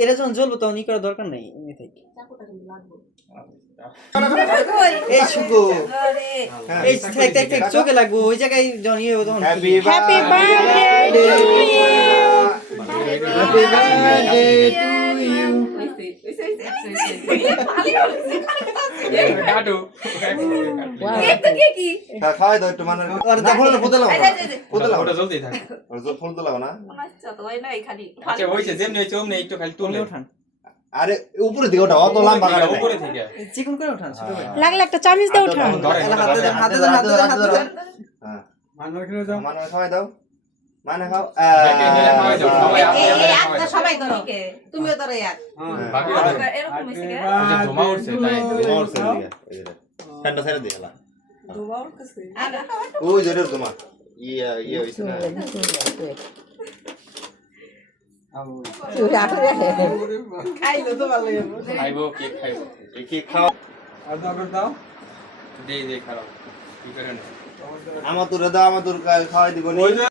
এরা যখন জ্বলবো তখন ই করার দরকার নাই এমনি থেকে এই শুকো এই থাক থাক থাক চোখে লাগবো ওই জায়গায় যখন ইয়ে হবে তখন happy birthday to you happy birthday to you কাটো খাওয়াই দাও একটু মানে আর দেখো না ফুল দাও ওটা জ্বলতেই থাকে আর ফুল দাও না আচ্ছা হইছে যেমনি হইছে ওমনি একটু খালি তুলে ওঠান আরে উপরে দিকে ওটা অত লম্বা কাটে উপরে থেকে চিকন করে ওঠান ছোট করে লাগলে একটা চামচ দিয়ে উঠান হাতে ধরে হাতে ধরে হাতে ধরে হ্যাঁ মানবার কিলো দাও মানে খাওয়াই দাও মানে খাও সবাই ধরো তুমিও ধরো ইয়ার বাকি এরকম হইছে কে ধোমা উঠছে তাই তোমার সেল দিকে এই যে ফ্যানটা ছেড়ে দিলা ধোয়া উঠছে ওই জোরে তোমার ইয়ে হইছে না খাইলো তো ভালো হইবো খাইবো কেক খাইবো কি খাও আর দাও দে দে খাও কি করে না আমার তোরে দাও আমার তোর খাওয়াই দিব নি